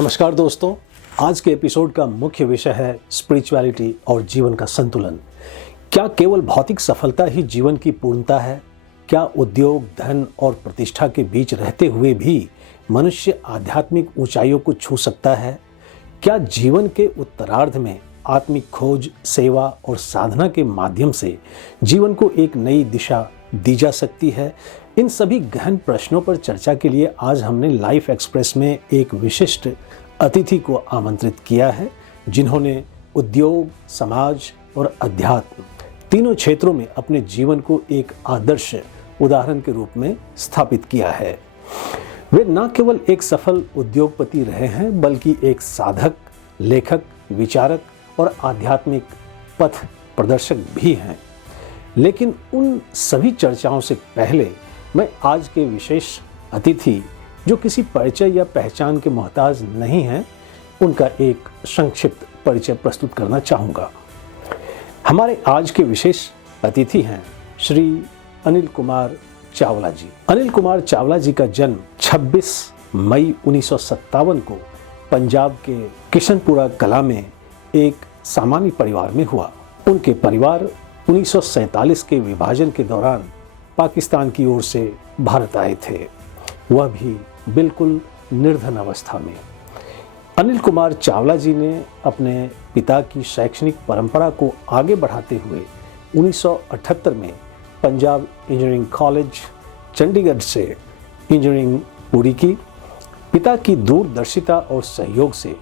नमस्कार दोस्तों, आज के एपिसोड का मुख्य विषय है स्पिरिचुअलिटी और जीवन का संतुलन। क्या केवल भौतिक सफलता ही जीवन की पूर्णता है? क्या उद्योग, धन और प्रतिष्ठा के बीच रहते हुए भी मनुष्य आध्यात्मिक ऊंचाइयों को छू सकता है? क्या जीवन के उत्तरार्ध में आत्मिक खोज, सेवा और साधना के माध्यम से जीवन को एक नई दिशा दी जा सकती है? इन सभी गहन प्रश्नों पर चर्चा के लिए आज हमने लाइफ एक्सप्रेस में एक विशिष्ट अतिथि को आमंत्रित किया है, जिन्होंने उद्योग, समाज और अध्यात्म तीनों क्षेत्रों में अपने जीवन को एक आदर्श उदाहरण के रूप में स्थापित किया है। वे न केवल एक सफल उद्योगपति रहे हैं, बल्कि एक साधक, लेखक, विचारक और आध्यात्मिक पथ प्रदर्शक भी हैं। लेकिन उन सभी चर्चाओं से पहले मैं आज के विशेष अतिथि, जो किसी परिचय या पहचान के मोहताज नहीं हैं, उनका एक संक्षिप्त परिचय प्रस्तुत करना चाहूँगा। हमारे आज के विशेष अतिथि हैं श्री अनिल कुमार चावला जी। अनिल कुमार चावला जी का जन्म 26 मई 1957 को पंजाब के किशनपुरा कला में एक सामान्य परिवार में हुआ। उनके परिवार 1947 के विभाजन के दौरान पाकिस्तान की ओर से भारत आए थे, वह भी बिल्कुल निर्धन अवस्था में। अनिल कुमार चावला जी ने अपने पिता की शैक्षणिक परंपरा को आगे बढ़ाते हुए 1978 में पंजाब इंजीनियरिंग कॉलेज चंडीगढ़ से इंजीनियरिंग पूरी की। पिता की दूरदर्शिता और सहयोग से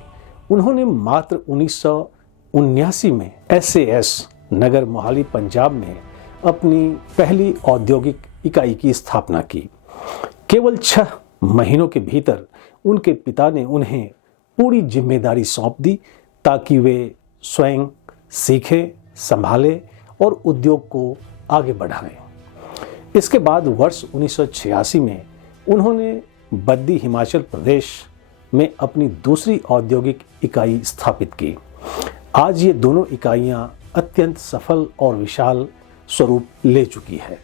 उन्होंने मात्र 1979 में SAS नगर मोहाली पंजाब में अपनी पहली औद्योगिक इकाई की स्थापना की। केवल 6 महीनों के भीतर उनके पिता ने उन्हें पूरी जिम्मेदारी सौंप दी, ताकि वे स्वयं सीखें, संभालें और उद्योग को आगे बढ़ाएं। इसके बाद वर्ष 1986 में उन्होंने बद्दी, हिमाचल प्रदेश में अपनी दूसरी औद्योगिक इकाई स्थापित की। आज ये दोनों इकाइयां अत्यंत सफल और विशाल स्वरूप ले चुकी है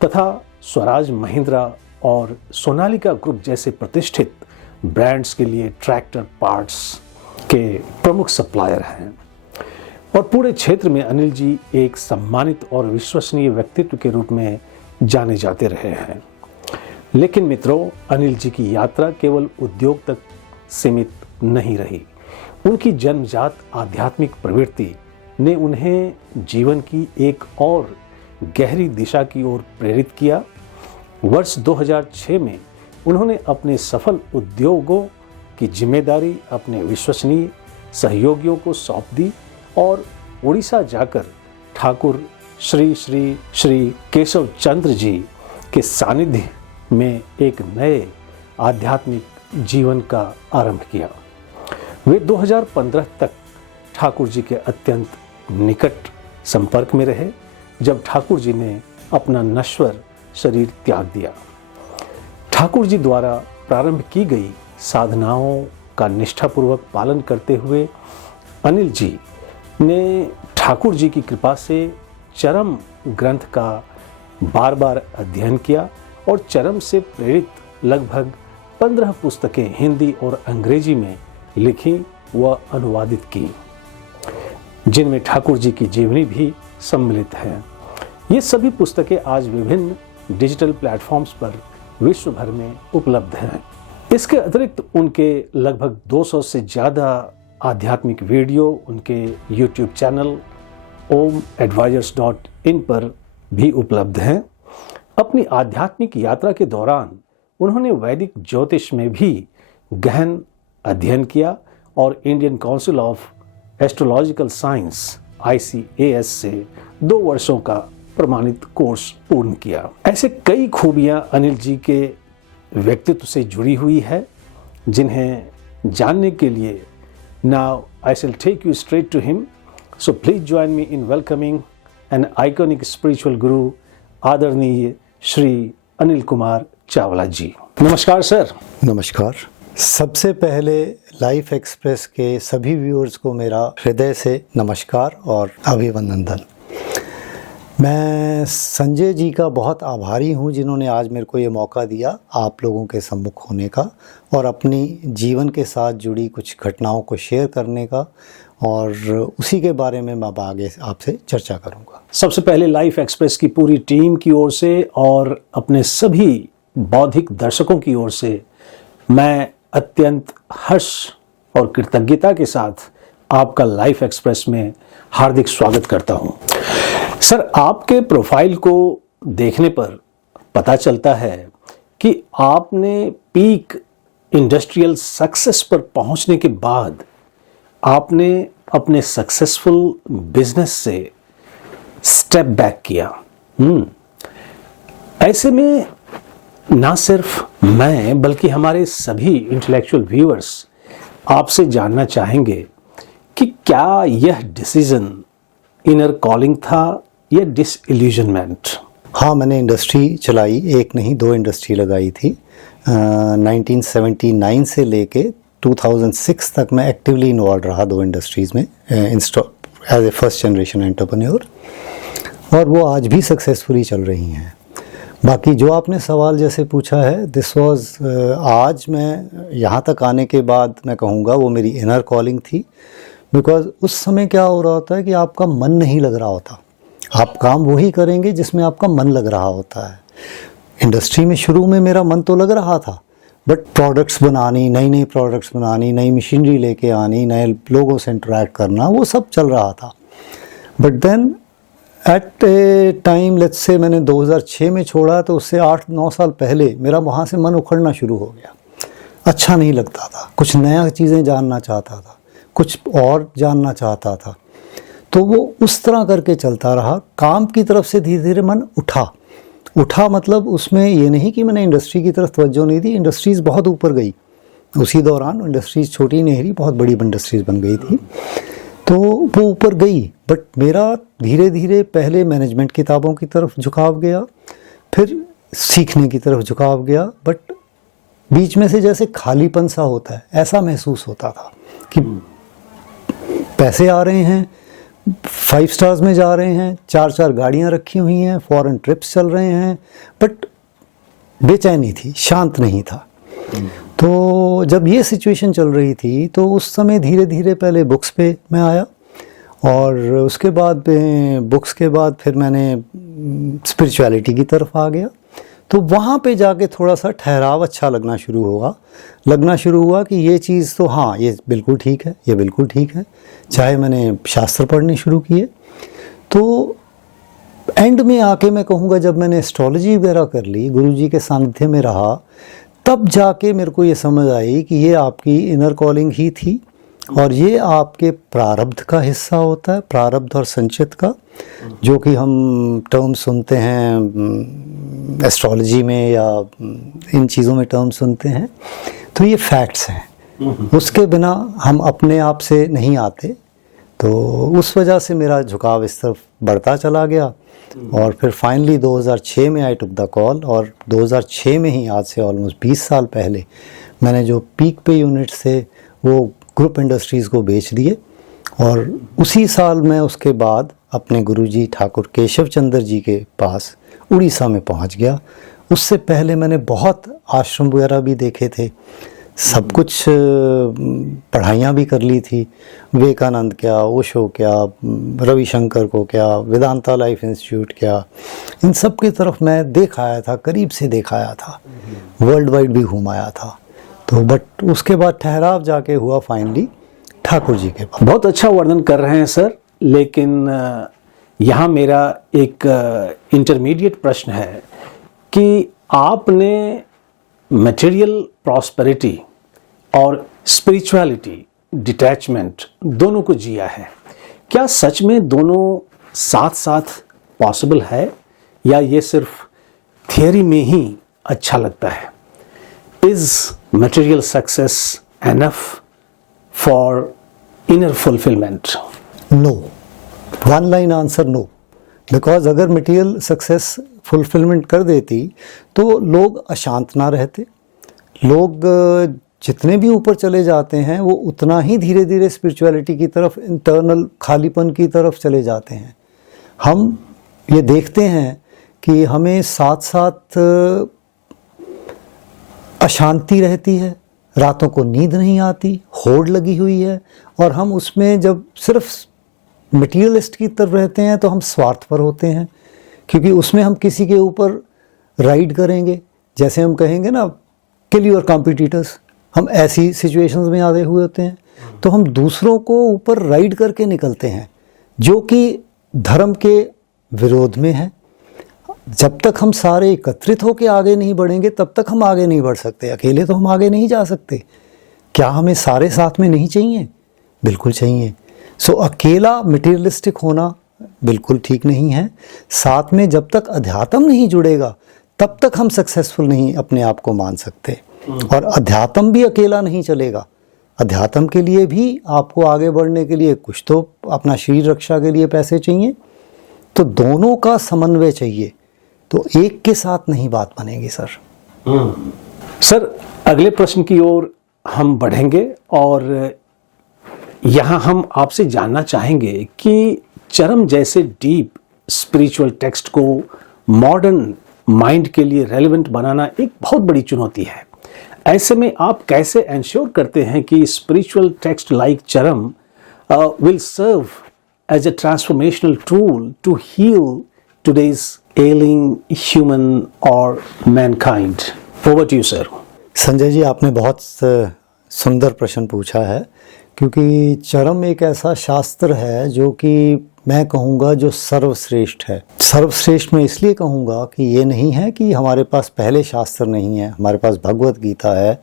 तथा स्वराज महिंद्रा और सोनालिका ग्रुप जैसे प्रतिष्ठित ब्रांड्स के लिए ट्रैक्टर पार्ट्स के प्रमुख सप्लायर हैं। और पूरे क्षेत्र में अनिल जी एक सम्मानित और विश्वसनीय व्यक्तित्व के रूप में जाने जाते रहे हैं। लेकिन मित्रों, अनिल जी की यात्रा केवल उद्योग तक सीमित नहीं रही। उनकी जन्मजात आध्यात्मिक प्रवृत्ति ने उन्हें जीवन की एक और गहरी दिशा की ओर प्रेरित किया। वर्ष 2006 में उन्होंने अपने सफल उद्योगों की जिम्मेदारी अपने विश्वसनीय सहयोगियों को सौंप दी और उड़ीसा जाकर ठाकुर श्री श्री श्री केशव चंद्र जी के सानिध्य में एक नए आध्यात्मिक जीवन का आरंभ किया। वे 2015 तक ठाकुर जी के अत्यंत निकट संपर्क में रहे, जब ठाकुर जी ने अपना नश्वर शरीर त्याग दिया। ठाकुर जी द्वारा प्रारंभ की गई साधनाओं का निष्ठापूर्वक पालन करते हुए अनिल जी ने ठाकुर जी की कृपा से चरम ग्रंथ का बार बार अध्ययन किया और चरम से प्रेरित लगभग 15 पुस्तकें हिंदी और अंग्रेजी में लिखी व अनुवादित की, जिनमें ठाकुर जी की जीवनी भी सम्मिलित है। ये सभी पुस्तकें आज विभिन्न डिजिटल प्लेटफॉर्म्स पर विश्व भर में उपलब्ध हैं। इसके अतिरिक्त उनके लगभग 200 से ज़्यादा आध्यात्मिक वीडियो उनके YouTube चैनल omadvisors.in पर भी उपलब्ध हैं। अपनी आध्यात्मिक यात्रा के दौरान उन्होंने वैदिक ज्योतिष में भी गहन अध्ययन किया और Indian council of astrological science ICAS से 2 वर्षों का प्रमाणित कोर्स पूर्ण किया। ऐसे कई खूबियां अनिल जी के व्यक्तित्व से जुड़ी हुई है, जिन्हें जानने के लिए now I shall take you straight to him. So please join me in welcoming an iconic spiritual guru, आदरणीय श्री अनिल कुमार चावला जी। नमस्कार सर। नमस्कार। सबसे पहले लाइफ एक्सप्रेस के सभी व्यूअर्स को मेरा हृदय से नमस्कार और अभिनंदन। मैं संजय जी का बहुत आभारी हूँ जिन्होंने आज मेरे को ये मौका दिया आप लोगों के सम्मुख होने का और अपनी जीवन के साथ जुड़ी कुछ घटनाओं को शेयर करने का, और उसी के बारे में मैं आगे आपसे चर्चा करूँगा। सबसे पहले लाइफ एक्सप्रेस की पूरी टीम की ओर से और अपने सभी बौद्धिक दर्शकों की ओर से मैं अत्यंत हर्ष और कृतज्ञता के साथ आपका लाइफ एक्सप्रेस में हार्दिक स्वागत करता हूं। सर, आपके प्रोफाइल को देखने पर पता चलता है कि आपने पीक इंडस्ट्रियल सक्सेस पर पहुंचने के बाद आपने अपने सक्सेसफुल बिजनेस से स्टेप बैक किया। ऐसे में ना सिर्फ मैं बल्कि हमारे सभी इंटेलेक्चुअल व्यूअर्स आपसे जानना चाहेंगे कि क्या यह डिसीजन इनर कॉलिंग था या डिसइल्यूजनमेंट? हाँ, मैंने इंडस्ट्री चलाई, एक नहीं 2 इंडस्ट्री लगाई थी। 1979 से लेके 2006 तक मैं एक्टिवली इन्वॉल्व रहा 2 इंडस्ट्रीज़ में as a first generation entrepreneur, और वो आज भी सक्सेसफुली चल रही हैं। बाकी जो आपने सवाल जैसे पूछा है, दिस वाज आज मैं यहाँ तक आने के बाद मैं कहूँगा वो मेरी इनर कॉलिंग थी। बिकॉज उस समय क्या हो रहा होता है कि आपका मन नहीं लग रहा होता, आप काम वही करेंगे जिसमें आपका मन लग रहा होता है। इंडस्ट्री में शुरू में मेरा मन तो लग रहा था, बट प्रोडक्ट्स बनानी, नई नई प्रोडक्ट्स बनानी, नई मशीनरी लेके आनी, नए लोगों से इंटरेक्ट करना, वो सब चल रहा था। But then at a time, let's say मैंने 2006 में छोड़ा, तो उससे 8-9 साल पहले मेरा वहाँ से मन उखड़ना शुरू हो गया। अच्छा नहीं लगता था, कुछ नया चीज़ें जानना चाहता था, कुछ और जानना चाहता था। तो वो उस तरह करके चलता रहा। काम की तरफ से धीरे धीरे मन उठा मतलब उसमें ये नहीं कि मैंने इंडस्ट्री की तरफ तवज्जो नहीं दी, इंडस्ट्रीज़ बहुत ऊपर गई। उसी दौरान इंडस्ट्रीज़ छोटी नहीं रही, बहुत बड़ी इंडस्ट्रीज़ बन गई थी, तो वो ऊपर गई। बट मेरा धीरे धीरे पहले मैनेजमेंट किताबों की तरफ झुकाव गया, फिर सीखने की तरफ झुकाव गया। बट बीच में से जैसे खालीपन सा होता है, ऐसा महसूस होता था कि पैसे आ रहे हैं, 5 स्टार्स में जा रहे हैं, 4-4 गाड़ियाँ रखी हुई हैं, फॉरेन ट्रिप्स चल रहे हैं, बट बेचैनी थी, शांत नहीं था। तो जब ये सिचुएशन चल रही थी, तो उस समय धीरे धीरे पहले बुक्स पे मैं आया, और उसके बाद बुक्स के बाद फिर मैंने स्पिरिचुअलिटी की तरफ आ गया। तो वहाँ पे जाके थोड़ा सा ठहराव अच्छा लगना शुरू हुआ कि ये चीज़ तो हाँ, ये बिल्कुल ठीक है, ये बिल्कुल ठीक है। चाहे मैंने शास्त्र पढ़ने शुरू किए, तो एंड में आके मैं कहूँगा जब मैंने एस्ट्रोलॉजी वगैरह कर ली, गुरुजी के सानिध्य में रहा, तब जाके मेरे को ये समझ आई कि ये आपकी इनर कॉलिंग ही थी, और ये आपके प्रारब्ध का हिस्सा होता है, प्रारब्ध और संचित का, जो कि हम टर्म सुनते हैं एस्ट्रोलॉजी में या इन चीज़ों में टर्म सुनते हैं। तो ये फैक्ट्स हैं, उसके बिना हम अपने आप से नहीं आते। तो उस वजह से मेरा झुकाव इस तरफ बढ़ता चला गया, और फिर फाइनली 2006 में आई टुक द कॉल, और 2006 में ही, आज से ऑलमोस्ट 20 साल पहले, मैंने जो पीक पे यूनिट्स थे वो ग्रुप इंडस्ट्रीज़ को बेच दिए। और उसी साल मैं उसके बाद अपने गुरुजी ठाकुर केशव चंद्र जी के पास उड़ीसा में पहुंच गया। उससे पहले मैंने बहुत आश्रम वगैरह भी देखे थे, सब कुछ पढ़ाइयाँ भी कर ली थी, विवेकानंद क्या, ओशो क्या, रविशंकर को क्या, वेदांता लाइफ इंस्टीट्यूट क्या, इन सब की तरफ मैं देख आया था, करीब से देख आया था, वर्ल्ड वाइड भी घूम आया था। तो बट उसके बाद ठहराव जाके हुआ फाइनली ठाकुर जी के पास। बहुत अच्छा वर्णन कर रहे हैं सर, लेकिन यहाँ मेरा एक इंटरमीडिएट प्रश्न है कि आपने मटेरियल प्रॉस्पेरिटी और स्पिरिचुअलिटी डिटैचमेंट दोनों को जिया है। क्या सच में दोनों साथ साथ पॉसिबल है, या ये सिर्फ थियरी में ही अच्छा लगता है? Is material success enough for inner fulfilment? No, one line answer no. Because अगर मटेरियल सक्सेस फुलफिलमेंट कर देती तो लोग अशांत ना रहते। लोग जितने भी ऊपर चले जाते हैं वो उतना ही धीरे धीरे स्पिरिचुअलिटी की तरफ, इंटरनल खालीपन की तरफ चले जाते हैं। हम ये देखते हैं कि हमें साथ साथ अशांति रहती है, रातों को नींद नहीं आती, होड़ लगी हुई है, और हम उसमें जब सिर्फ मटीरियलिस्ट की तरफ रहते हैं तो हम स्वार्थपर होते हैं, क्योंकि उसमें हम किसी के ऊपर राइड करेंगे, जैसे हम कहेंगे ना किल योर कॉम्पिटिटर्स, हम ऐसी सिचुएशंस में आए हुए होते हैं। तो हम दूसरों को ऊपर राइड करके निकलते हैं, जो कि धर्म के विरोध में है। जब तक हम सारे एकत्रित होकर आगे नहीं बढ़ेंगे तब तक हम आगे नहीं बढ़ सकते। अकेले तो हम आगे नहीं जा सकते। क्या हमें सारे साथ में नहीं चाहिए? बिल्कुल चाहिए। सो अकेला मटेरियलिस्टिक होना बिल्कुल ठीक नहीं है। साथ में जब तक अध्यात्म नहीं जुड़ेगा तब तक हम सक्सेसफुल नहीं अपने आप को मान सकते। और अध्यात्म भी अकेला नहीं चलेगा। अध्यात्म के लिए भी आपको आगे बढ़ने के लिए कुछ तो अपना शरीर रक्षा के लिए पैसे चाहिए, तो दोनों का समन्वय चाहिए, तो एक के साथ नहीं बात बनेगी सर। सर, अगले प्रश्न की ओर हम बढ़ेंगे और यहाँ हम आपसे जानना चाहेंगे कि चरम जैसे डीप स्पिरिचुअल टेक्स्ट को मॉडर्न माइंड के लिए रेलेवेंट बनाना एक बहुत बड़ी चुनौती है। ऐसे में आप कैसे एंश्योर करते हैं कि स्पिरिचुअल टेक्स्ट लाइक चरम will serve as a transformational tool to heal today's ailing human और mankind? Over to you sir. Sanjay ji, आपने बहुत सुंदर प्रश्न पूछा है, क्योंकि चरम एक ऐसा शास्त्र है जो कि मैं कहूँगा जो सर्वश्रेष्ठ है। सर्वश्रेष्ठ मैं इसलिए कहूँगा कि ये नहीं है कि हमारे पास पहले शास्त्र नहीं है। हमारे पास भगवत गीता है,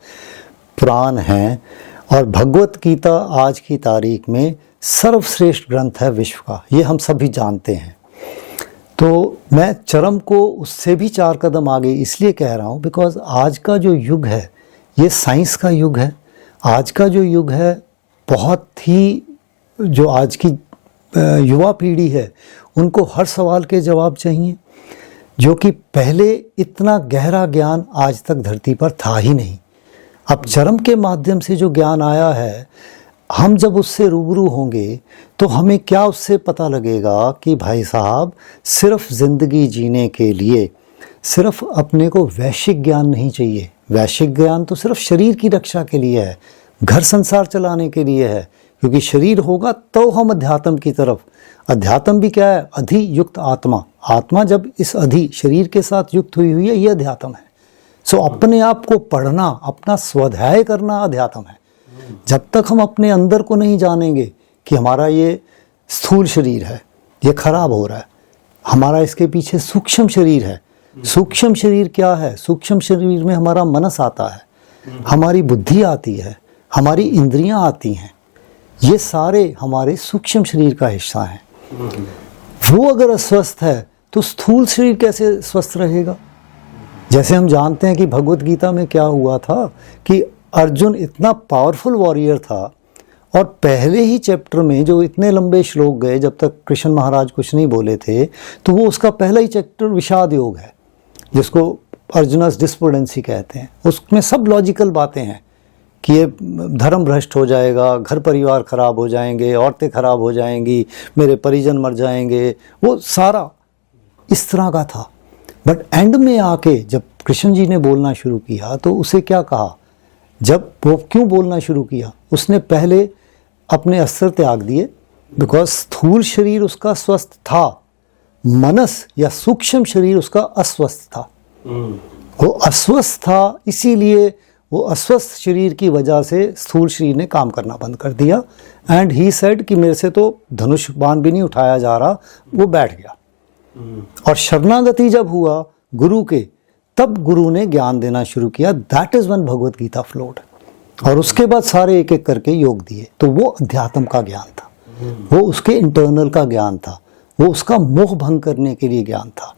पुराण हैं, और भगवत गीता आज की तारीख में सर्वश्रेष्ठ ग्रंथ है विश्व का, ये हम सभी जानते हैं। तो मैं चरम को उससे भी 4 कदम आगे इसलिए कह रहा हूँ बिकॉज आज का जो युग है ये साइंस का युग है। आज का जो युग है बहुत ही, जो आज की युवा पीढ़ी है उनको हर सवाल के जवाब चाहिए, जो कि पहले इतना गहरा ज्ञान आज तक धरती पर था ही नहीं। अब चरम के माध्यम से जो ज्ञान आया है, हम जब उससे रूबरू होंगे तो हमें क्या उससे पता लगेगा कि भाई साहब, सिर्फ ज़िंदगी जीने के लिए सिर्फ अपने को वैश्विक ज्ञान नहीं चाहिए। वैश्विक ज्ञान तो सिर्फ शरीर की रक्षा के लिए है, घर संसार चलाने के लिए है, क्योंकि शरीर होगा तो हम अध्यात्म की तरफ। अध्यात्म भी क्या है? अधि युक्त आत्मा। आत्मा जब इस अधि शरीर के साथ युक्त हुई है, ये अध्यात्म है। सो अपने आप को पढ़ना, अपना स्वाध्याय करना अध्यात्म है। जब तक हम अपने अंदर को नहीं जानेंगे कि हमारा ये स्थूल शरीर है, ये खराब हो रहा है, हमारा इसके पीछे सूक्ष्म शरीर है। सूक्ष्म शरीर क्या है? सूक्ष्म शरीर में हमारा मनस आता है, हमारी बुद्धि आती है, हमारी इंद्रियां आती हैं, ये सारे हमारे सूक्ष्म शरीर का हिस्सा हैं। वो अगर अस्वस्थ है तो स्थूल शरीर कैसे स्वस्थ रहेगा? जैसे हम जानते हैं कि भगवत गीता में क्या हुआ था कि अर्जुन इतना पावरफुल वॉरियर था, और पहले ही चैप्टर में जो इतने लंबे श्लोक गए, जब तक कृष्ण महाराज कुछ नहीं बोले थे, तो वो उसका पहला ही चैप्टर विषाद योग है, जिसको अर्जुनस डिस्पोर्डेंसी कहते हैं। उसमें सब लॉजिकल बातें हैं कि ये धर्म भ्रष्ट हो जाएगा, घर परिवार खराब हो जाएंगे, औरतें खराब हो जाएंगी, मेरे परिजन मर जाएंगे, वो सारा इस तरह का था। बट एंड में आके जब कृष्ण जी ने बोलना शुरू किया तो उसे क्या कहा? जब वो क्यों बोलना शुरू किया? उसने पहले अपने अस्त्र त्याग दिए, बिकॉज स्थूल शरीर उसका स्वस्थ था, मनस या सूक्ष्म शरीर उसका अस्वस्थ था। वो अस्वस्थ था, इसीलिए वो अस्वस्थ शरीर की वजह से स्थूल शरीर ने काम करना बंद कर दिया। एंड ही सेड कि मेरे से तो धनुष बाण भी नहीं उठाया जा रहा, वो बैठ गया। और शरणागति जब हुआ गुरु के, तब गुरु ने ज्ञान देना शुरू किया। That is when Bhagavad Gita flowed. और उसके बाद सारे एक एक करके योग दिए। तो वो अध्यात्म का ज्ञान था, वो उसके इंटरनल का ज्ञान था, वो उसका मोह भंग करने के लिए ज्ञान था।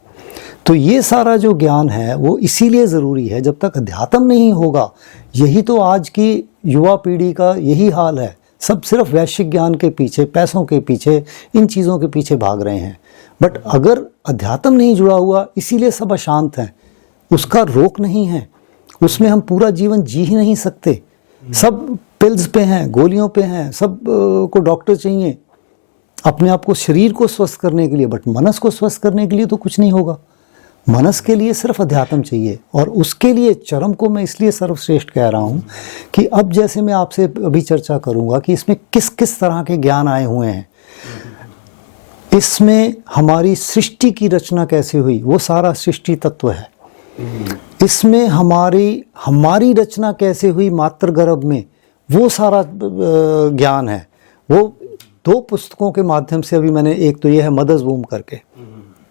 तो ये सारा जो ज्ञान है वो इसीलिए ज़रूरी है। जब तक अध्यात्म नहीं होगा, यही तो आज की युवा पीढ़ी का यही हाल है। सब सिर्फ वैश्विक ज्ञान के पीछे, पैसों के पीछे, इन चीज़ों के पीछे भाग रहे हैं। बट अगर अध्यात्म नहीं जुड़ा हुआ, इसीलिए सब अशांत हैं, उसका रोक नहीं है, उसमें हम पूरा जीवन जी ही नहीं सकते। सब पिल्स पे हैं, गोलियों पे हैं, सब को डॉक्टर चाहिए। अपने आप को, शरीर को स्वस्थ करने के लिए, बट मनस को स्वस्थ करने के लिए तो कुछ नहीं होगा। मनस के लिए सिर्फ अध्यात्म चाहिए, और उसके लिए चरम को मैं इसलिए सर्वश्रेष्ठ कह रहा हूँ कि अब जैसे मैं आपसे अभी चर्चा करूँगा कि इसमें किस किस तरह के ज्ञान आए हुए हैं, इसमें हमारी सृष्टि की रचना कैसे हुई, वो सारा सृष्टि तत्व है। इसमें हमारी रचना कैसे हुई मातृ गर्भ में, वो सारा ज्ञान है। वो 2 पुस्तकों के माध्यम से, अभी मैंने, एक तो ये है मदर्स वूम करके,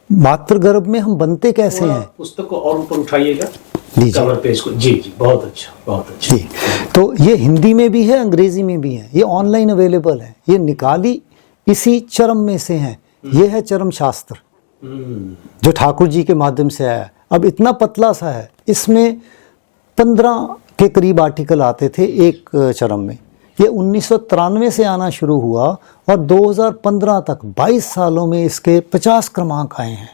मातृ गर्भ में हम बनते कैसे हैं। पुस्तक को और ऊपर उठाइएगा, कवर पेज को। जी जी, बहुत अच्छा, बहुत अच्छा जी। तो ये हिंदी में भी है, अंग्रेजी में भी है, ये ऑनलाइन अवेलेबल है। ये निकाली इसी चरम में से है। ये है चरम शास्त्र जो ठाकुर जी के माध्यम से आया। अब इतना पतला सा है, इसमें 15 के करीब आर्टिकल आते थे एक चरम में। ये 1993 से आना शुरू हुआ और 2015 तक 22 सालों में इसके 50 क्रमांक आए हैं।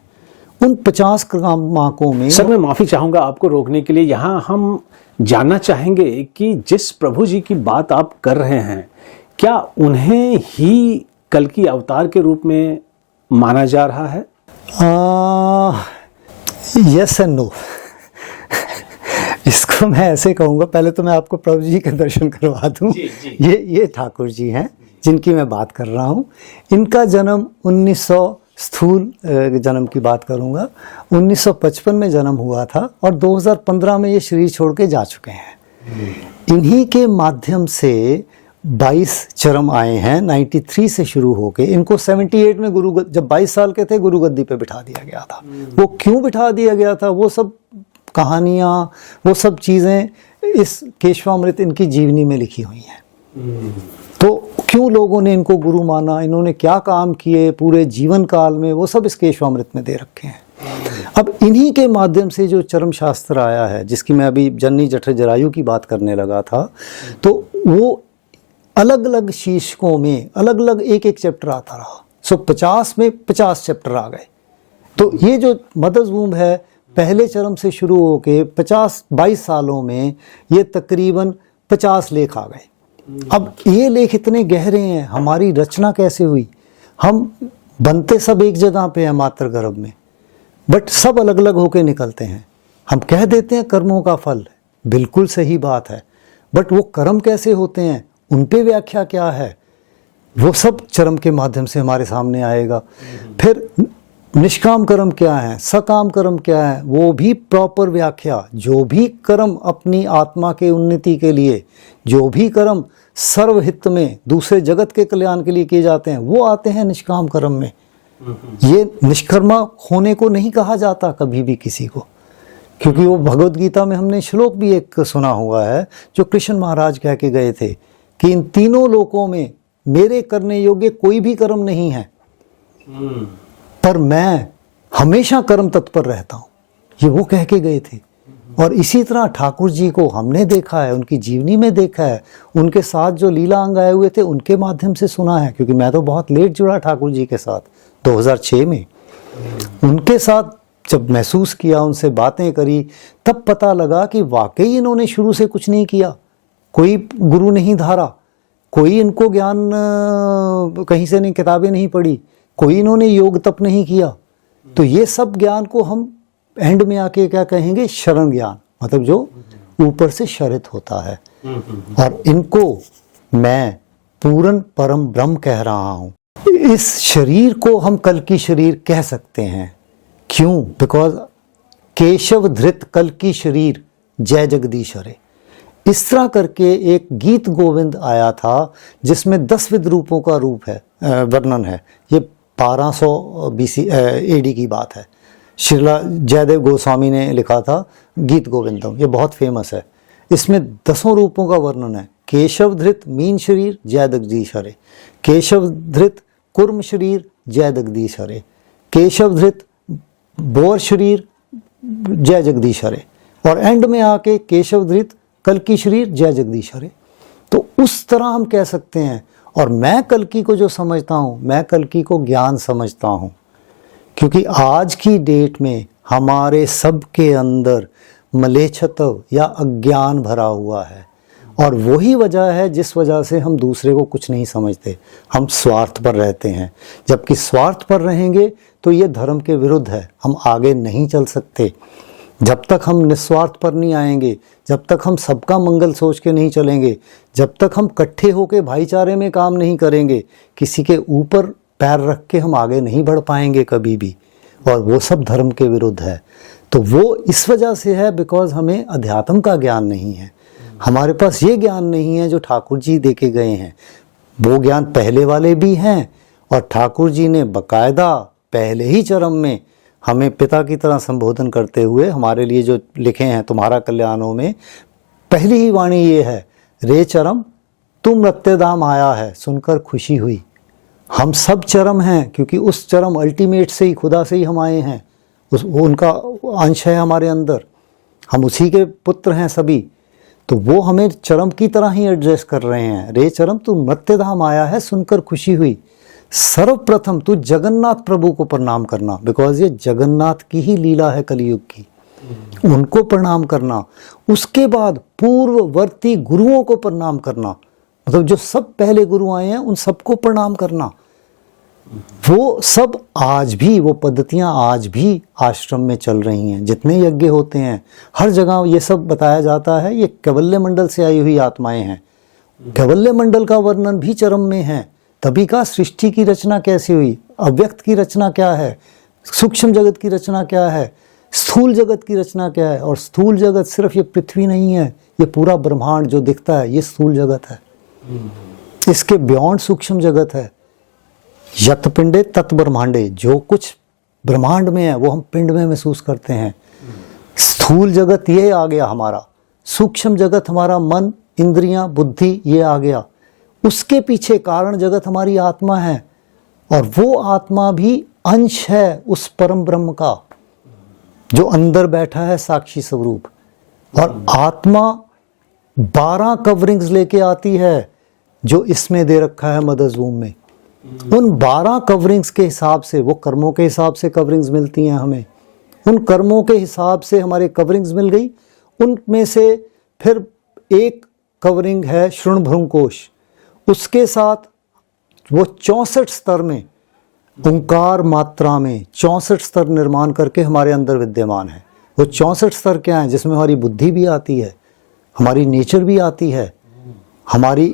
उन 50 क्रमांकों में, सर मैं माफी चाहूंगा आपको रोकने के लिए। यहाँ हम जानना चाहेंगे कि जिस प्रभु जी की बात आप कर रहे हैं, क्या उन्हें ही कल की अवतार के रूप में माना जा रहा है? Yes and no. इसको मैं ऐसे कहूँगा, पहले तो मैं आपको प्रभु जी के दर्शन करवा दूँ। ये ठाकुर जी हैं जिनकी मैं बात कर रहा हूँ। इनका जन्म 1900, स्थूल जन्म की बात करूँगा, 1955 में जन्म हुआ था और 2015 में ये शरीर छोड़ के जा चुके हैं। इन्हीं के माध्यम से 22 चरम आए हैं, 93 से शुरू होके। इनको 78 में जब 22 साल के थे, गुरु गद्दी पे बिठा दिया गया था। वो क्यों बिठा दिया गया था, वो सब कहानियाँ, वो सब चीज़ें इस केशवामृत इनकी जीवनी में लिखी हुई हैं। तो क्यों लोगों ने इनको गुरु माना, इन्होंने क्या काम किए पूरे जीवन काल में, वो सब इस केशवामृत में दे रखे हैं। अब इन्हीं के माध्यम से जो चरम शास्त्र आया है, जिसकी मैं अभी जननी जठर जरायु की बात करने लगा था, तो वो अलग अलग शीर्षकों में अलग अलग एक एक चैप्टर आता रहा। सो 50 में 50 चैप्टर आ गए। तो ये जो मदर्स वूम है, पहले चरम से शुरू होके 22 सालों में ये तकरीबन 50 लेख आ गए। अब ये लेख इतने गहरे हैं, हमारी रचना कैसे हुई। हम बनते सब एक जगह पे हैं मातृ गर्भ में, बट सब अलग अलग होके निकलते हैं। हम कह देते हैं कर्मों का फल, बिल्कुल सही बात है, बट वो कर्म कैसे होते हैं, उन पे व्याख्या क्या है, वो सब चरम के माध्यम से हमारे सामने आएगा। फिर निष्काम कर्म क्या है, सकाम कर्म क्या है, वो भी प्रॉपर व्याख्या। जो भी कर्म अपनी आत्मा के उन्नति के लिए, जो भी कर्म सर्वहित में दूसरे जगत के कल्याण के लिए किए जाते हैं, वो आते हैं निष्काम कर्म में। ये निष्कर्मा होने को नहीं कहा जाता कभी भी किसी को, क्योंकि वो भगवद गीता में हमने श्लोक भी एक सुना हुआ है जो कृष्ण महाराज कह के गए थे कि इन तीनों लोकों में मेरे करने योग्य कोई भी कर्म नहीं है, पर मैं हमेशा कर्म तत्पर रहता हूँ। ये वो कह के गए थे। और इसी तरह ठाकुर जी को हमने देखा है, उनकी जीवनी में देखा है, उनके साथ जो लीला अंग आए हुए थे उनके माध्यम से सुना है, क्योंकि मैं तो बहुत लेट जुड़ा ठाकुर जी के साथ 2006 में। उनके साथ जब महसूस किया, उनसे बातें करी, तब पता लगा कि वाकई इन्होंने शुरू से कुछ नहीं किया, कोई गुरु नहीं धारा, कोई इनको ज्ञान कहीं से नहीं, किताबें नहीं पढ़ी, कोई इन्होंने योग तप नहीं किया। तो ये सब ज्ञान को हम एंड में आके क्या कहेंगे, शरण ज्ञान, मतलब जो ऊपर से शरित होता है। और इनको मैं पूर्ण परम ब्रह्म कह रहा हूँ। इस शरीर को हम कल की शरीर कह सकते हैं। क्यों? बिकॉज केशव धृत कल की शरीर जय जगदीश हरे, इस तरह करके एक गीत गोविंद आया था जिसमें 10 विध रूपों का रूप है, वर्णन है। ये 1200 BC AD की बात है। श्रीला जयदेव गोस्वामी ने लिखा था गीत गोविंदम, ये बहुत फेमस है। इसमें 10 रूपों का वर्णन है। केशव धृत मीन शरीर जय जगदीश हरे, केशव धृत कुर्म शरीर जय जगदीश हरे, केशव धृत बोर शरीर जय जगदीश हरे, और एंड में आके केशव धृत कल की शरीर जय जगदीश हरे। तो उस तरह हम कह सकते हैं। और मैं कल्कि को जो समझता हूँ, मैं कल्कि को ज्ञान समझता हूँ, क्योंकि आज की डेट में हमारे सब के अंदर मलेच्छत्व या अज्ञान भरा हुआ है। और वही वजह है जिस वजह से हम दूसरे को कुछ नहीं समझते, हम स्वार्थ पर रहते हैं। जबकि स्वार्थ पर रहेंगे तो ये धर्म के विरुद्ध है, हम आगे नहीं चल सकते। जब तक हम निस्वार्थ पर नहीं आएंगे, जब तक हम सबका मंगल सोच के नहीं चलेंगे, जब तक हम इकट्ठे होकर भाईचारे में काम नहीं करेंगे, किसी के ऊपर पैर रख के हम आगे नहीं बढ़ पाएंगे कभी भी। और वो सब धर्म के विरुद्ध है। तो वो इस वजह से है बिकॉज हमें अध्यात्म का ज्ञान नहीं है, हमारे पास ये ज्ञान नहीं है जो ठाकुर जी दे के गए हैं। वो ज्ञान पहले वाले भी हैं और ठाकुर जी ने बकायदा पहले ही चरम में हमें पिता की तरह संबोधन करते हुए हमारे लिए जो लिखे हैं तुम्हारा कल्याणों में, पहली ही वाणी ये है, रे चरम तुम रत्तेदाम आया है, सुनकर खुशी हुई। हम सब चरम हैं क्योंकि उस चरम अल्टीमेट से ही, खुदा से ही हम आए हैं, उनका अंश है हमारे अंदर, हम उसी के पुत्र हैं सभी। तो वो हमें चरम की तरह ही एड्रेस कर रहे हैं, रे चरम तू मृत्यधाम आया है, सुनकर खुशी हुई। सर्वप्रथम तू जगन्नाथ प्रभु को प्रणाम करना, बिकॉज ये जगन्नाथ की ही लीला है कलयुग की, उनको प्रणाम करना। उसके बाद पूर्ववर्ती गुरुओं को प्रणाम करना, मतलब जो सब पहले गुरु आए हैं उन सबको प्रणाम करना। वो सब आज भी, वो पद्धतियां आज भी आश्रम में चल रही हैं। जितने यज्ञ होते हैं हर जगह ये सब बताया जाता है, ये कैवल्य मंडल से आई हुई आत्माएं हैं। कैवल्य मंडल का वर्णन भी चरम में है। तभी का सृष्टि की रचना कैसे हुई, अव्यक्त की रचना क्या है, सूक्ष्म जगत की रचना क्या है, स्थूल जगत की रचना क्या है। और स्थूल जगत सिर्फ ये पृथ्वी नहीं है, ये पूरा ब्रह्मांड जो दिखता है ये स्थूल जगत है। इसके बियॉन्ड सूक्ष्म जगत है। यत पिंडे तत् ब्रह्मांडे, जो कुछ ब्रह्मांड में है वो हम पिंड में महसूस करते हैं। स्थूल जगत ये आ गया हमारा, सूक्ष्म जगत हमारा मन, इंद्रियां, बुद्धि ये आ गया। उसके पीछे कारण जगत हमारी आत्मा है और वो आत्मा भी अंश है उस परम ब्रह्म का जो अंदर बैठा है साक्षी स्वरूप। और आत्मा 12 कवरिंग्स लेके आती है जो इसमें दे रखा है मदर्स वूम में। उन 12 कवरिंग्स के हिसाब से, वो कर्मों के हिसाब से कवरिंग्स मिलती हैं हमें, उन कर्मों के हिसाब से हमारे कवरिंग्स मिल गई। उनमें से फिर एक कवरिंग है श्रृणभृंग कोश, उसके साथ वो 64 स्तर में, ओंकार मात्रा में 64 स्तर निर्माण करके हमारे अंदर विद्यमान है। वो 64 स्तर क्या है, जिसमें हमारी बुद्धि भी आती है, हमारी नेचर भी आती है, हमारी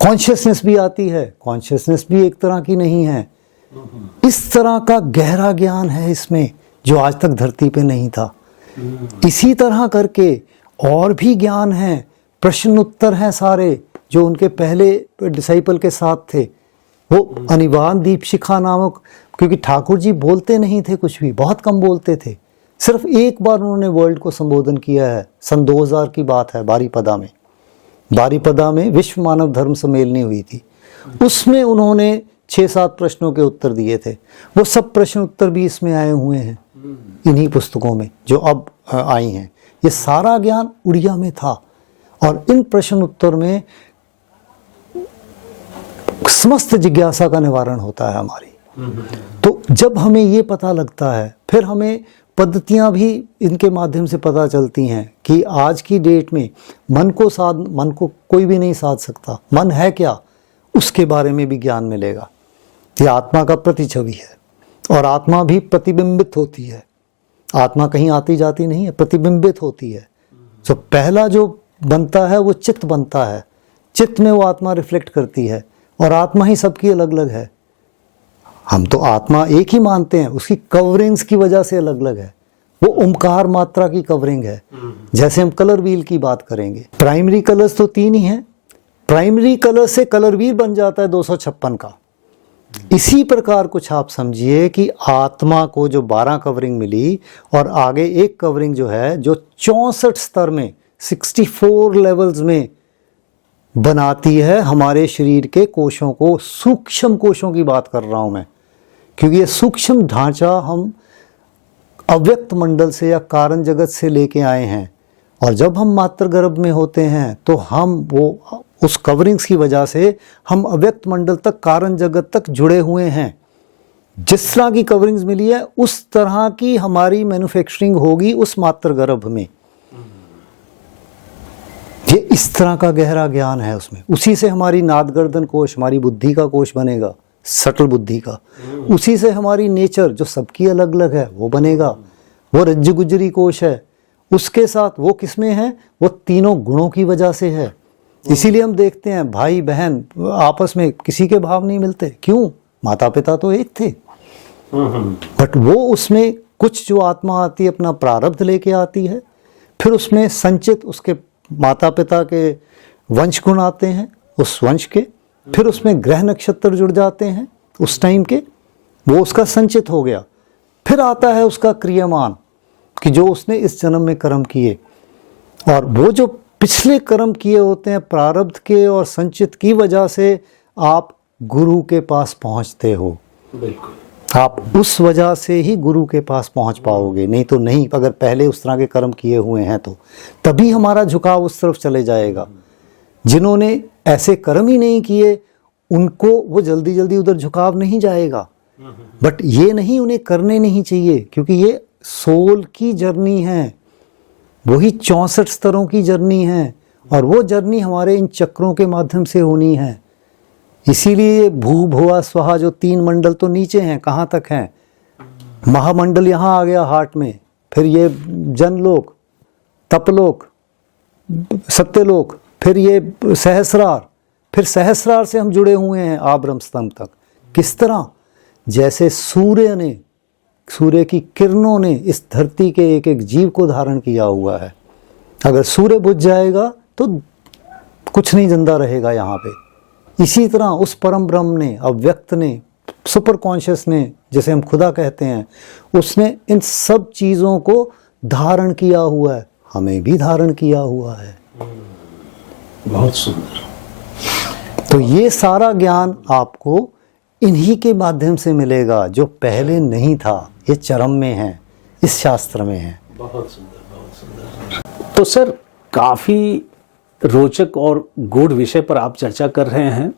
कॉन्शियसनेस भी आती है। कॉन्शियसनेस भी एक तरह की नहीं है। इस तरह का गहरा ज्ञान है इसमें जो आज तक धरती पे नहीं था। इसी तरह करके और भी ज्ञान है, प्रश्न उत्तर हैं सारे जो उनके पहले डिसाइपल के साथ थे। वो अनिवान दीपशिखा नामक, क्योंकि ठाकुर जी बोलते नहीं थे कुछ भी, बहुत कम बोलते थे। सिर्फ एक बार उन्होंने वर्ल्ड को संबोधन किया है, सन 2000 की बात है, बारीपदा में। बारीपदा में विश्व मानव धर्म सम्मेलनी हुई थी, उसमें उन्होंने 6-7 प्रश्नों के उत्तर दिए थे। वो सब प्रश्न उत्तर भी इसमें आए हुए हैं इन्हीं पुस्तकों में जो अब आई हैं। ये सारा ज्ञान उड़िया में था और इन प्रश्न उत्तर में समस्त जिज्ञासा का निवारण होता है हमारी। तो जब हमें ये पता लगता है, फिर हमें पद्धतियां भी इनके माध्यम से पता चलती हैं कि आज की डेट में मन को कोई भी नहीं साध सकता। मन है क्या, उसके बारे में भी ज्ञान मिलेगा। ये आत्मा का प्रतिछवि है और आत्मा भी प्रतिबिंबित होती है। आत्मा कहीं आती जाती नहीं है, प्रतिबिंबित होती है। तो पहला जो बनता है वो चित्त बनता है, चित्त में वो आत्मा रिफ्लेक्ट करती है और आत्मा ही सबकी अलग अलग है। हम तो आत्मा एक ही मानते हैं, उसकी कवरिंग्स की वजह से अलग अलग है। वो ओमकार मात्रा की कवरिंग है। जैसे हम कलर व्हील की बात करेंगे, प्राइमरी कलर्स तो 3 ही हैं, प्राइमरी कलर से कलर व्हील बन जाता है 256 का। इसी प्रकार कुछ आप समझिए कि आत्मा को जो 12 कवरिंग मिली और आगे एक कवरिंग जो है जो 64 स्तर में, 64 लेवल्स में बनाती है हमारे शरीर के कोशों को। सूक्ष्म कोशों की बात कर रहा हूं मैं, क्योंकि ये सूक्ष्म ढांचा हम अव्यक्त मंडल से या कारण जगत से लेके आए हैं। और जब हम मातृ गर्भ में होते हैं तो हम वो उस कवरिंग्स की वजह से हम अव्यक्त मंडल तक, कारण जगत तक जुड़े हुए हैं। जिस तरह की कवरिंग्स मिली है उस तरह की हमारी मैन्युफैक्चरिंग होगी उस मातृ गर्भ में। ये इस तरह का गहरा ज्ञान है उसमें। उसी से हमारी नादगर्दन कोश, हमारी बुद्धि का कोश बनेगा, सटल बुद्धि का। उसी से हमारी नेचर जो सबकी अलग अलग है वो बनेगा। वो रज्जु गुजरी कोश है, उसके साथ वो किसमें है, वो तीनों गुणों की वजह से है। इसीलिए हम देखते हैं भाई बहन आपस में किसी के भाव नहीं मिलते। क्यों? माता पिता तो एक थे, बट वो उसमें कुछ जो आत्मा आती है अपना प्रारब्ध लेके आती है, फिर उसमें संचित उसके माता पिता के वंश गुण आते हैं, उस वंश के, फिर उसमें ग्रह नक्षत्र जुड़ जाते हैं उस टाइम के, वो उसका संचित हो गया। फिर आता है उसका क्रियामान कि जो उसने इस जन्म में कर्म किए, और वो जो पिछले कर्म किए होते हैं प्रारब्ध के और संचित की वजह से आप गुरु के पास पहुंचते हो। बिल्कुल। आप उस वजह से ही गुरु के पास पहुंच पाओगे, नहीं तो नहीं। अगर पहले उस तरह के कर्म किए हुए हैं तो तभी हमारा झुकाव उस तरफ चले जाएगा। जिन्होंने ऐसे कर्म ही नहीं किए उनको वो जल्दी जल्दी उधर झुकाव नहीं जाएगा। बट ये नहीं, उन्हें करने नहीं चाहिए, क्योंकि ये सोल की जर्नी है, वही 64 स्तरों की जर्नी है, और वो जर्नी हमारे इन चक्रों के माध्यम से होनी है। इसीलिए भू भुआ स्वाहा जो 3 मंडल तो नीचे हैं, कहाँ तक हैं? महामंडल यहाँ आ गया हार्ट में, फिर ये जनलोक, तपलोक, सत्यलोक, फिर ये सहस्रार, फिर सहस्रार से हम जुड़े हुए हैं आब्रह्म स्तंभ तक। किस तरह? जैसे सूर्य की किरणों ने इस धरती के एक एक जीव को धारण किया हुआ है। अगर सूर्य बुझ जाएगा तो कुछ नहीं जिंदा रहेगा यहाँ पे। इसी तरह उस परम ब्रह्म ने, अव्यक्त ने, सुपर कॉन्शियस ने, जिसे हम खुदा कहते हैं, उसने इन सब चीज़ों को धारण किया हुआ है, हमें भी धारण किया हुआ है। बहुत सुंदर। तो ये सारा ज्ञान आपको इन्हीं के माध्यम से मिलेगा, जो पहले नहीं था। ये चरम में है, इस शास्त्र में है। बहुत सुंदर, बहुत सुंदर। तो सर, काफ़ी रोचक और गूढ़ विषय पर आप चर्चा कर रहे हैं,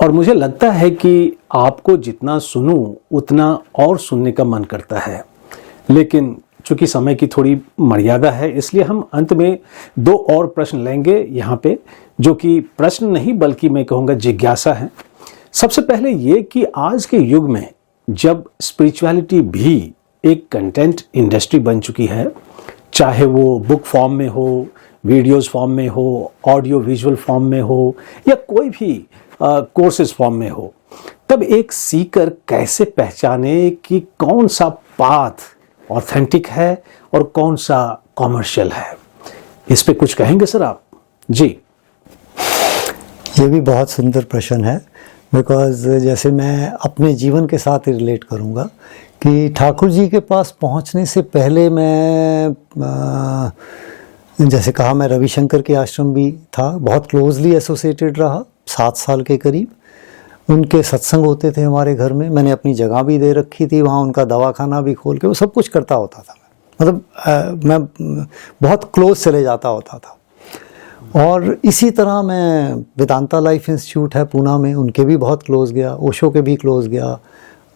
और मुझे लगता है कि आपको जितना सुनूं उतना और सुनने का मन करता है, लेकिन चूंकि समय की थोड़ी मर्यादा है, इसलिए हम अंत में 2 और प्रश्न लेंगे यहाँ पे, जो कि प्रश्न नहीं बल्कि मैं कहूँगा जिज्ञासा है। सबसे पहले ये कि आज के युग में जब स्पिरिचुअलिटी भी एक कंटेंट इंडस्ट्री बन चुकी है, चाहे वो बुक फॉर्म में हो, वीडियोस फॉर्म में हो, ऑडियो विजुअल फॉर्म में हो, या कोई भी कोर्सेज फॉर्म में हो, तब एक सीकर कैसे पहचाने कि कौन सा पाथ ऑथेंटिक है और कौन सा कॉमर्शियल है? इस पे कुछ कहेंगे सर आप? जी। ये भी बहुत सुंदर प्रश्न है, बिकॉज जैसे मैं अपने जीवन के साथ रिलेट करूँगा कि ठाकुर जी के पास पहुँचने से पहले मैं जैसे कहा, मैं रविशंकर के आश्रम भी था, बहुत क्लोजली एसोसिएटेड रहा 7 साल के करीब। उनके सत्संग होते थे हमारे घर में, मैंने अपनी जगह भी दे रखी थी वहाँ, उनका दवाखाना भी खोल के वो सब कुछ करता होता था। मतलब मैं बहुत क्लोज चले जाता होता था। और इसी तरह मैं वेदांता लाइफ इंस्टीट्यूट है पूना में, उनके भी बहुत क्लोज गया, ओशो के भी क्लोज गया,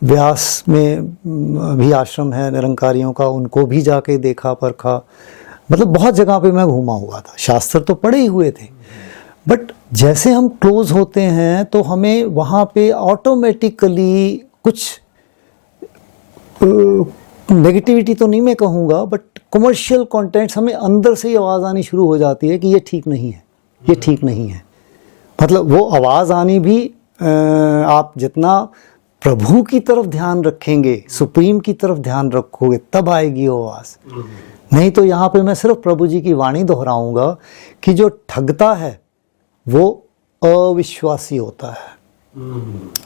व्यास में भी आश्रम है निरंकारियों का, उनको भी जाके देखा परखा। मतलब बहुत जगह पे मैं घूमा हुआ था, शास्त्र तो पढ़े ही हुए थे। बट जैसे हम क्लोज होते हैं तो हमें वहाँ पे ऑटोमेटिकली कुछ नेगेटिविटी तो नहीं मैं कहूँगा, बट कमर्शियल कंटेंट्स हमें अंदर से ही आवाज़ आनी शुरू हो जाती है कि ये ठीक नहीं है, ये ठीक नहीं है। मतलब वो आवाज़ आनी भी आप जितना प्रभु की तरफ ध्यान रखेंगे, सुप्रीम की तरफ ध्यान रखोगे, तब आएगी वो आवाज़। नहीं तो यहाँ पे मैं सिर्फ प्रभु जी की वाणी दोहराऊंगा कि जो ठगता है वो अविश्वासी होता है,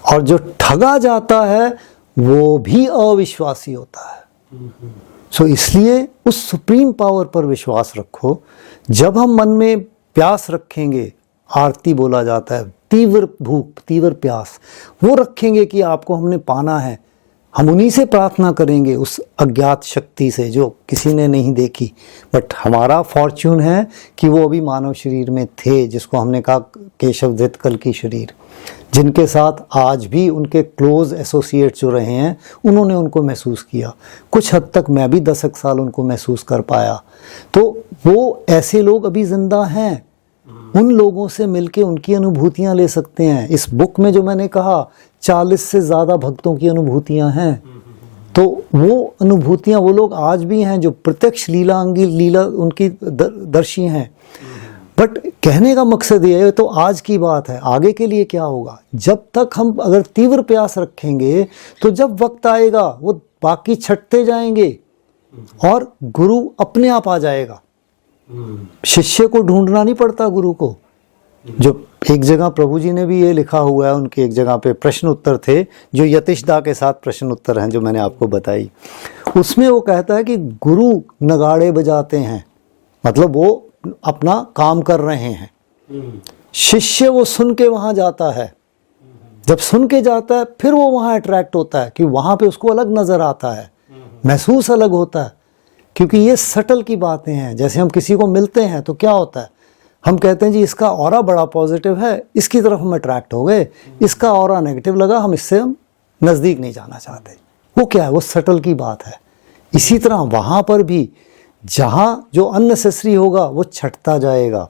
और जो ठगा जाता है वो भी अविश्वासी होता है। सो इसलिए उस सुप्रीम पावर पर विश्वास रखो। जब हम मन में प्यास रखेंगे, आरती बोला जाता है, तीव्र भूख, तीव्र प्यास, वो रखेंगे कि आपको हमने पाना है, हम उन्हीं से प्रार्थना करेंगे, उस अज्ञात शक्ति से जो किसी ने नहीं देखी। बट हमारा फॉर्च्यून है कि वो अभी मानव शरीर में थे, जिसको हमने कहा केशव धृत कल की शरीर। जिनके साथ आज भी उनके क्लोज एसोसिएट जो रहे हैं, उन्होंने उनको महसूस किया। कुछ हद तक मैं भी 10 साल उनको महसूस कर पाया। तो वो ऐसे लोग अभी जिंदा हैं, उन लोगों से मिलके उनकी अनुभूतियां ले सकते हैं। इस बुक में जो मैंने कहा 40 से ज़्यादा भक्तों की अनुभूतियां हैं, तो वो अनुभूतियां वो लोग आज भी हैं जो प्रत्यक्ष लीला उनकी दर्शी हैं। बट कहने का मकसद ये है, तो आज की बात है, आगे के लिए क्या होगा? जब तक हम अगर तीव्र प्रयास रखेंगे तो जब वक्त आएगा वो बाकी छटते जाएंगे और गुरु अपने आप आ जाएगा। शिष्य को ढूंढना नहीं पड़ता गुरु को। जो एक जगह प्रभु जी ने भी ये लिखा हुआ है, उनके एक जगह पे प्रश्न उत्तर थे जो यतिशदा के साथ प्रश्न उत्तर हैं जो मैंने आपको बताई, उसमें वो कहता है कि गुरु नगाड़े बजाते हैं, मतलब वो अपना काम कर रहे हैं, शिष्य वो सुन के वहां जाता है। जब सुन के जाता है फिर वो वहां अट्रैक्ट होता है कि वहां पे उसको अलग नजर आता है, महसूस अलग होता है। क्योंकि ये सटल की बातें हैं। जैसे हम किसी को मिलते हैं तो क्या होता है, हम कहते हैं जी इसका ऑरा बड़ा पॉजिटिव है, इसकी तरफ हम अट्रैक्ट हो गए, इसका ऑरा नेगेटिव लगा, हम इससे हम नज़दीक नहीं जाना चाहते। वो क्या है, वो सटल की बात है। इसी तरह वहाँ पर भी जहाँ जो अननेसेसरी होगा वो छटता जाएगा,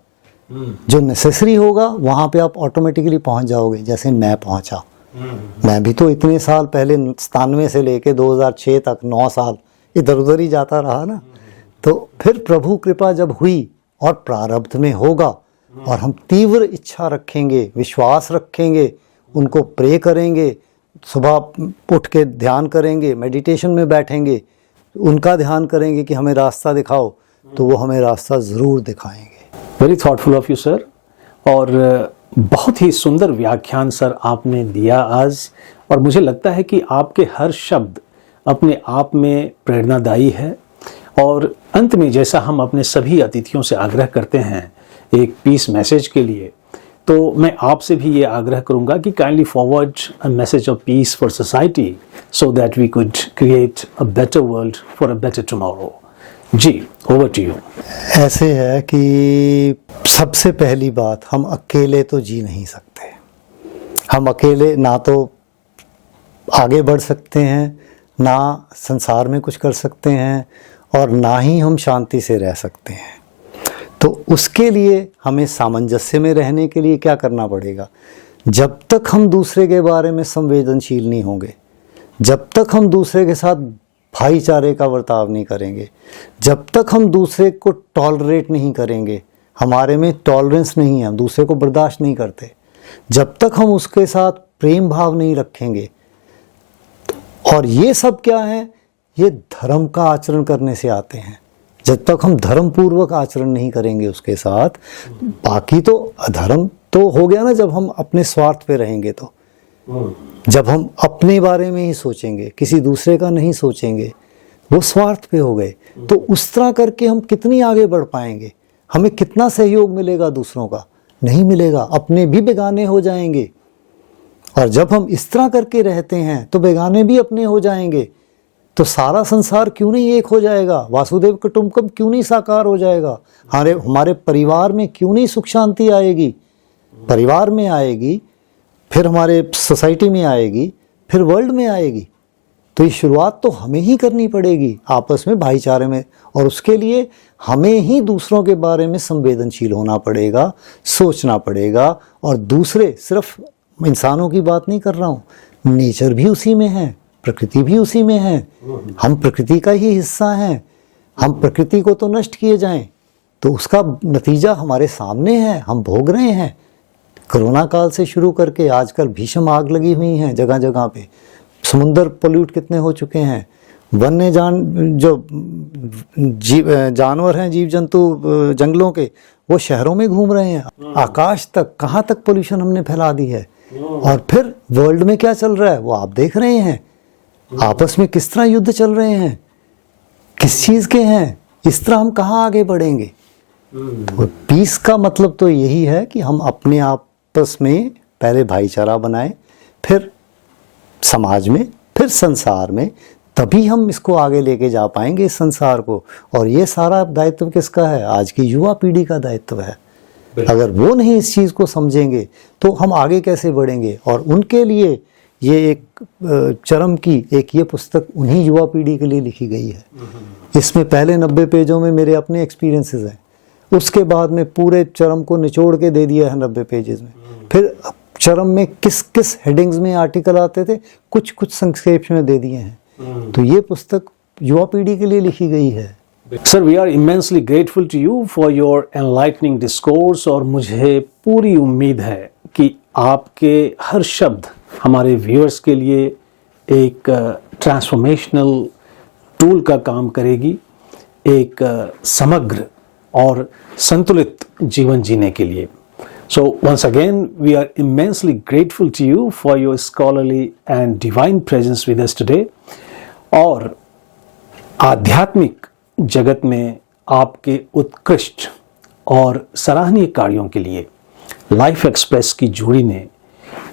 जो नेसेसरी होगा वहाँ पे आप ऑटोमेटिकली पहुँच जाओगे। जैसे मैं पहुँचा, मैं भी तो इतने साल पहले 97 से लेके 2006 तक 9 साल इधर उधर ही जाता रहा ना। तो फिर प्रभु कृपा जब हुई और प्रारब्ध में होगा और हम तीव्र इच्छा रखेंगे, विश्वास रखेंगे, उनको प्रे करेंगे, सुबह उठ के ध्यान करेंगे, मेडिटेशन में बैठेंगे, उनका ध्यान करेंगे कि हमें रास्ता दिखाओ, तो वो हमें रास्ता ज़रूर दिखाएंगे। Very thoughtful of you sir. और बहुत ही सुंदर व्याख्यान सर आपने दिया आज, और मुझे लगता है कि आपके हर शब्द अपने आप में प्रेरणादायी है। और अंत में जैसा हम अपने सभी अतिथियों से आग्रह करते हैं एक पीस मैसेज के लिए, तो मैं आपसे भी ये आग्रह करूंगा कि kindly forward a message of peace for society so that we could create a better world for a better tomorrow. जी, ओवर टू यू। ऐसे है कि सबसे पहली बात, हम अकेले तो जी नहीं सकते। हम अकेले ना तो आगे बढ़ सकते हैं, ना संसार में कुछ कर सकते हैं, और ना ही हम शांति से रह सकते हैं। तो उसके लिए हमें सामंजस्य में रहने के लिए क्या करना पड़ेगा? जब तक हम दूसरे के बारे में संवेदनशील नहीं होंगे, जब तक हम दूसरे के साथ भाईचारे का बर्ताव नहीं करेंगे, जब तक हम दूसरे को टॉलरेट नहीं करेंगे, हमारे में टॉलरेंस नहीं है, हम दूसरे को बर्दाश्त नहीं करते, जब तक हम उसके साथ प्रेम भाव नहीं रखेंगे, और ये सब क्या है, ये धर्म का आचरण करने से आते हैं। जब तक हम धर्म पूर्वक आचरण नहीं करेंगे उसके साथ, बाकी तो अधर्म तो हो गया ना। जब हम अपने स्वार्थ पे रहेंगे, तो जब हम अपने बारे में ही सोचेंगे, किसी दूसरे का नहीं सोचेंगे, वो स्वार्थ पे हो गए। तो उस तरह करके हम कितनी आगे बढ़ पाएंगे? हमें कितना सहयोग मिलेगा दूसरों का? नहीं मिलेगा, अपने भी बेगाने हो जाएंगे। और जब हम इस तरह करके रहते हैं तो बेगाने भी अपने हो जाएंगे। तो सारा संसार क्यों नहीं एक हो जाएगा? वासुदेव कुटुंबकम क्यों नहीं साकार हो जाएगा? हमारे परिवार में क्यों नहीं सुख शांति आएगी? परिवार में आएगी, फिर हमारे सोसाइटी में आएगी, फिर वर्ल्ड में आएगी। तो ये शुरुआत तो हमें ही करनी पड़ेगी, आपस में भाईचारे में। और उसके लिए हमें ही दूसरों के बारे में संवेदनशील होना पड़ेगा, सोचना पड़ेगा। और दूसरे, सिर्फ इंसानों की बात नहीं कर रहा हूँ, नेचर भी उसी में है, प्रकृति भी उसी में है। हम प्रकृति का ही हिस्सा हैं। हम प्रकृति को तो नष्ट किए जाएं तो उसका नतीजा हमारे सामने है, हम भोग रहे हैं। कोरोना काल से शुरू करके आजकल भीषण आग लगी हुई हैं जगह जगह पे, समुद्र पोल्यूट कितने हो चुके हैं, वन्य जानवर हैं, जीव जंतु जंगलों के, वो शहरों में घूम रहे हैं। आकाश तक, कहाँ तक पोल्यूशन हमने फैला दी है। और फिर वर्ल्ड में क्या चल रहा है वो आप देख रहे हैं। आपस में किस तरह युद्ध चल रहे हैं, किस चीज़ के हैं। इस तरह हम कहाँ आगे बढ़ेंगे? तो पीस का मतलब तो यही है कि हम अपने आपस में पहले भाईचारा बनाएं, फिर समाज में, फिर संसार में, तभी हम इसको आगे लेके जा पाएंगे इस संसार को। और ये सारा दायित्व किसका है? आज की युवा पीढ़ी का दायित्व है। अगर वो नहीं इस चीज़ को समझेंगे तो हम आगे कैसे बढ़ेंगे। और उनके लिए ये एक चरम की एक ये पुस्तक उन्हीं युवा पीढ़ी के लिए लिखी गई है। इसमें पहले 90 पेजों में मेरे अपने एक्सपीरियंसेस हैं, उसके बाद में पूरे चरम को निचोड़ के दे दिया है 90 पेजेस में। फिर चरम में किस किस हेडिंग्स में आर्टिकल आते थे कुछ कुछ संक्षेप में दे दिए हैं। तो ये पुस्तक युवा पीढ़ी के लिए लिखी गई है। Sir, we are immensely grateful to you for your enlightening discourse, और मुझे पूरी उम्मीद है कि आपके हर शब्द हमारे व्यूअर्स के लिए एक ट्रांसफॉर्मेशनल टूल का काम करेगी, एक समग्र और संतुलित जीवन जीने के लिए। So once again, we are immensely grateful to you for your scholarly and divine presence with us today. और आध्यात्मिक जगत में आपके उत्कृष्ट और सराहनीय कार्यों के लिए लाइफ एक्सप्रेस की जूरी ने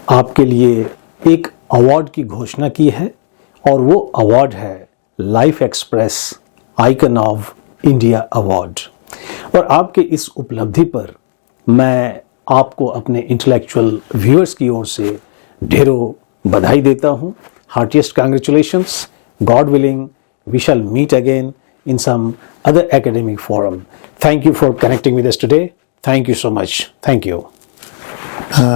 आपके लिए एक अवार्ड की घोषणा की है, और वो अवार्ड है life express icon of India award. और आपके इस उपलब्धि पर मैं आपको अपने इंटेलेक्चुअल व्यूअर्स की ओर से ढेरों बधाई देता हूँ। Heartiest congratulations. God willing, we shall meet again in some other academic forum. Thank you for connecting with us today. Thank you so much. Thank you.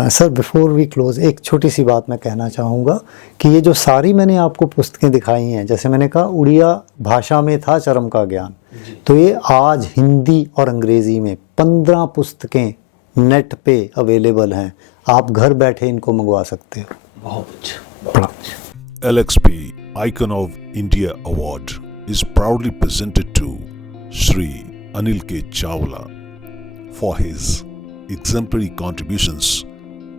Sir, before we close एक छोटी सी बात मैं कहना चाहूँगा कि ये जो सारी मैंने आपको पुस्तकें दिखाई हैं, जैसे मैंने कहा उड़िया भाषा में था चरम का ज्ञान, तो ये आज हिंदी और अंग्रेज़ी में 15 पुस्तकें नेट पे अवेलेबल हैं। आप घर बैठे इनको मंगवा सकते हो। बहुत अच्छा। LXP Icon of India Award is proudly presented to Shri Anil K. Chawla for his exemplary contributions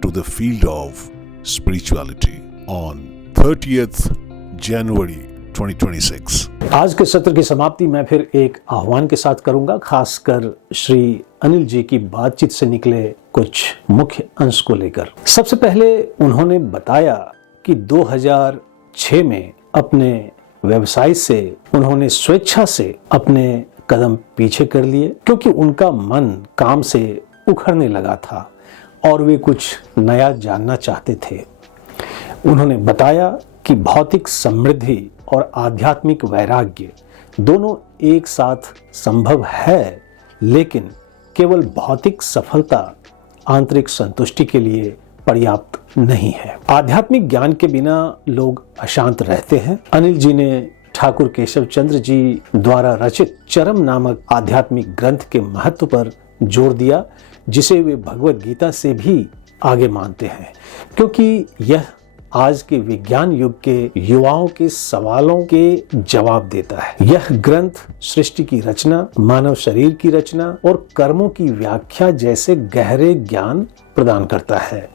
to the field of spirituality on 30th January 2026. आज के सत्र की समाप्ति मैं फिर एक आह्वान के साथ करूंगा, खासकर श्री अनिल जी की बातचीत से निकले कुछ मुख्य अंश को लेकर। सबसे पहले उन्होंने बताया कि 2006 में अपने व्यवसाय से उन्होंने स्वेच्छा से अपने कदम पीछे कर लिए, क्योंकि उनका मन काम से उखड़ने लगा था और वे कुछ नया जानना चाहते थे। उन्होंने बताया कि भौतिक समृद्धि और आध्यात्मिक वैराग्य दोनों एक साथ संभव है, लेकिन केवल भौतिक सफलता आंतरिक संतुष्टि के लिए पर्याप्त नहीं है। आध्यात्मिक ज्ञान के बिना लोग अशांत रहते हैं। अनिल जी ने ठाकुर केशव चंद्र जी द्वारा रचित चरम नामक आध्यात्मिक ग्रंथ के महत्व पर जोर दिया, जिसे वे भगवत गीता से भी आगे मानते हैं, क्योंकि यह आज के विज्ञान युग के युवाओं के सवालों के जवाब देता है। यह ग्रंथ सृष्टि की रचना, मानव शरीर की रचना और कर्मों की व्याख्या जैसे गहरे ज्ञान प्रदान करता है।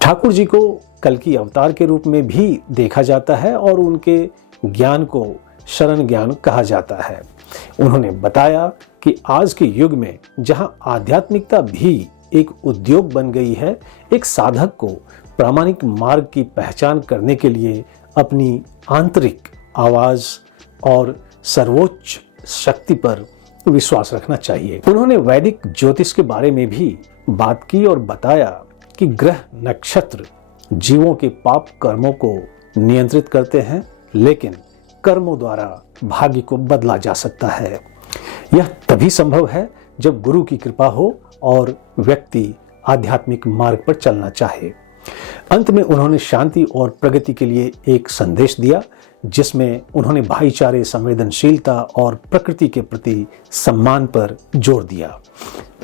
ठाकुर जी को कल की अवतार के रूप में भी देखा जाता है और उनके ज्ञान को शरण ज्ञान कहा जाता है। उन्होंने बताया कि आज के युग में जहां आध्यात्मिकता भी एक उद्योग बन गई है, एक साधक को प्रामाणिक मार्ग की पहचान करने के लिए अपनी आंतरिक आवाज और सर्वोच्च शक्ति पर विश्वास रखना चाहिए। उन्होंने वैदिक ज्योतिष के बारे में भी बात की और बताया कि ग्रह नक्षत्र जीवों के पाप कर्मों को नियंत्रित करते हैं, लेकिन कर्मों द्वारा भाग्य को बदला जा सकता है। यह तभी संभव है जब गुरु की कृपा हो और व्यक्ति आध्यात्मिक मार्ग पर चलना चाहे। अंत में उन्होंने शांति और प्रगति के लिए एक संदेश दिया, जिसमें उन्होंने भाईचारे, संवेदनशीलता और प्रकृति के प्रति सम्मान पर जोर दिया।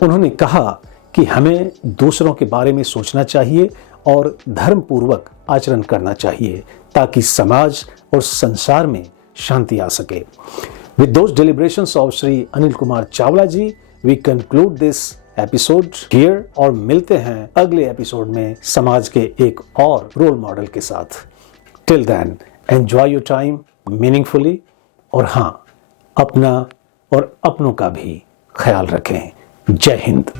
उन्होंने कहा कि हमें दूसरों के बारे में सोचना चाहिए और धर्म पूर्वक आचरण करना चाहिए, ताकि समाज और संसार में शांति आ सके। With those deliberations of Shri Anil Kumar Chawla ji, we conclude this episode here और मिलते हैं अगले एपिसोड में समाज के एक और रोल मॉडल के साथ। Till then enjoy your time meaningfully, और हाँ, अपना और अपनों का भी ख्याल रखें। जय हिंद।